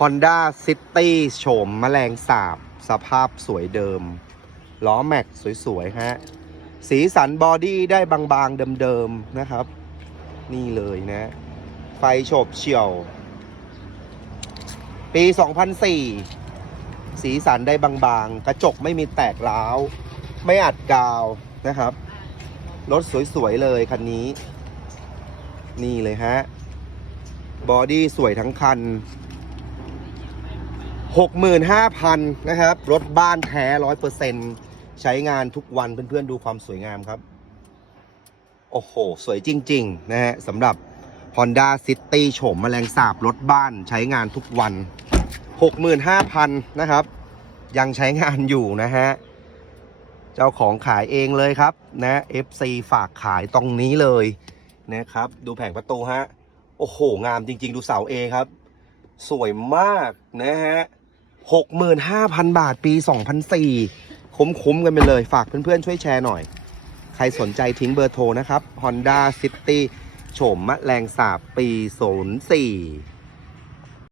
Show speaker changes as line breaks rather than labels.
Honda City โฉมแมลงสาบ สภาพสวยเดิม ล้อแม็กสวยๆ ฮะ สีสันบอดี้ได้บางๆ เดิมๆ นะครับ นี่เลยนะ ไฟโฉบเฉี่ยว ปี 2004 สีสันได้บางๆ กระจกไม่มีแตกร้าว ไม่อัดกาวนะครับ รถสวยๆ เลยคันนี้ นี่เลยฮะ บอดี้สวยทั้งคัน 65,000นะครับ รถบ้านแท้100%ใช้งานทุกวันเพื่อนๆดูความสวยงามครับ โอ้โห สวยจริง ๆ นะฮะสำหรับ Honda City โฉมแมลงสาบรถบ้านใช้งานทุกวัน 65,000นะครับ ยังใช้งานอยู่นะฮะ เจ้าของขายเองเลยครับนะ FC ฝากขายตรงนี้เลยนะครับ ดูแผงประตูฮะ โอ้โห งามจริง ๆ ดูเสาเอครับ สวยมากนะฮะหกหมื่นห้าพันบาทปีสองพันสี่คุ้มๆกันไปเลย ฝากเพื่อนๆ ช่วยแชร์หน่อย ใครสนใจทิ้งเบอร์โทรนะครับ Honda City โฉมมะแรงสาบปี 04